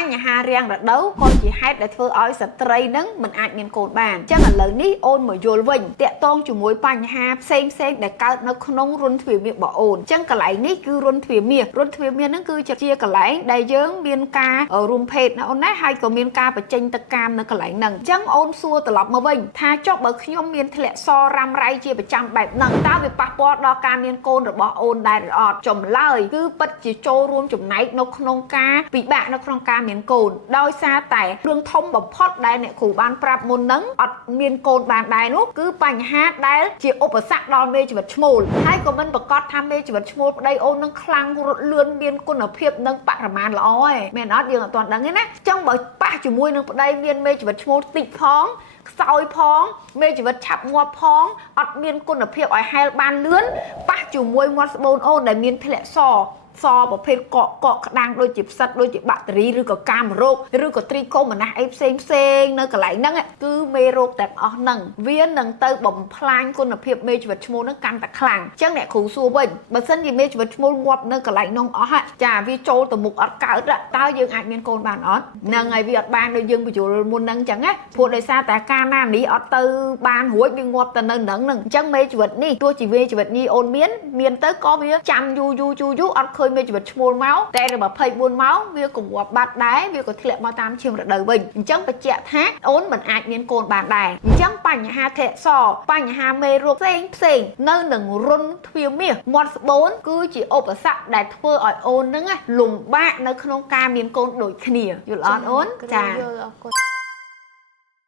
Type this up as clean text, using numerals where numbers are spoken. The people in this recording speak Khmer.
បញ្ហារាំងរដូវក៏ជាហេតុដែលធ្វើឲ្យស្ត្រីនឹងមិនអាចមានកូនបានអញ្ចឹងឥឡូវនេះអូនមកយល់វិញតាក់ទងជាមួយបញ្ហាផ្សេងដែលកើតនៅក្នុងរន្ធទ្វារមាសរបស់អូនអញ្ចឹងកន្លែងនេះគឺរន្ធទ្វារមាសហ្នឹងគឺជាកន្លែងដែលយើងមានការរួមភេទណាអូនណាហើយក៏មានការបញ្ចេញទឹកកាមនៅកន្លែងហ្នឹងអញ្ចឹងអូនសួរត្រឡប់មកវិញថាចុះបើខ្ញុំមានធ្លាក់សរ៉ាំរ៉ៃជាប្រចាំបែបហ្នឹងតើវាប៉ះពាល់ដល់ការមានកូនរបស់អូនដែរឬអត់ចម្លើយគឺពិតជាចូលរួមចំណែកនៅក្នុងការពិបាកនៅក្នុងការមានកូនដោយសារតែរឿងធំបំផុតដែលអ្នកគ្រូបានប្រាប់មុនហ្នឹងអត់មានកូនបានដែរនោះគឺបញ្ហាដែលជាឧបសគ្គដល់មេជីវិតឈ្មោលហើយក៏មិនប្រកាសថាមេជីវិតឈ្មោលប្តីអូននឹងខ្លាំងរត់លឿនមានគុណភាពនិងបរិមាណល្អឯងមែនអត់យើងអត់ទាន់ដឹងទេណាចឹងបើប៉ះជាមួយនឹងប្តីមានមេជីវិតឈ្មោលតិចផងខ្សោយផងមេជីវិតឆាប់ងាប់ផងអត់មានគុណភាពឲ្យហែលបានលឿនប៉ះជាមួយមាត់ស្បូនអូនដែលមានធ្លាក់សប្រភេទកកក្តាំងដូចជាផ្សិតដូចជាបាក់តេរីឬក៏កាមរោគឬក៏ត្រីកូម៉ាណាស់អីផ្សេងនៅកន្លែងហ្នឹងគឺមេរោគទាំងអស់ហ្នឹងវានឹងទៅបំផ្លាញគុណភាពមេជីវិតឈ្មោលហ្នឹងកាន់តែខ្លាំងអញ្ចឹងអ្នកគ្រូសួរវិញបើសិនជាមេជីវិតឈ្មោលងាប់នៅកន្លែងហ្នឹងអស់ចាវាចូលទៅមុខអត់កើតតើយើងអាចមានកូនបានអត់ហ្នឹងហើយវាអត់បានដូចយើងបញ្យល់មុនហ្នឹងអញ្ចឹងណាព្រោះដោយសារតែការណានេះអត់ទៅបានរួចវាងាប់ទៅនៅហ្នឹងអញ្ចឹងមេជីវិតនេះទោះជាមេជីវិតញីអូនមានទៅក៏វាចាំយូរអត់ឃើញមេជីវិតឈ្មោលមកតែដល់24ម៉ោងវាក៏ងាប់បាត់ដែរវាក៏ធ្លាក់មកតាមឈាមរដូវវិញអញ្ចឹងបញ្ជាក់ថាអូនមិនអាចមានកូនបានដែរអញ្ចឹងបញ្ហាធ្លាក់សបញ្ហាមេរោគផ្សេងនៅនឹងរន្ធទ្វារមាសមាត់ស្បូនគឺជាឧបសគ្គដែលធ្វើឲ្យអូននឹងលំបាកនៅក្នុងការមានកូនដូចគ្នាយល់អត់អូនចា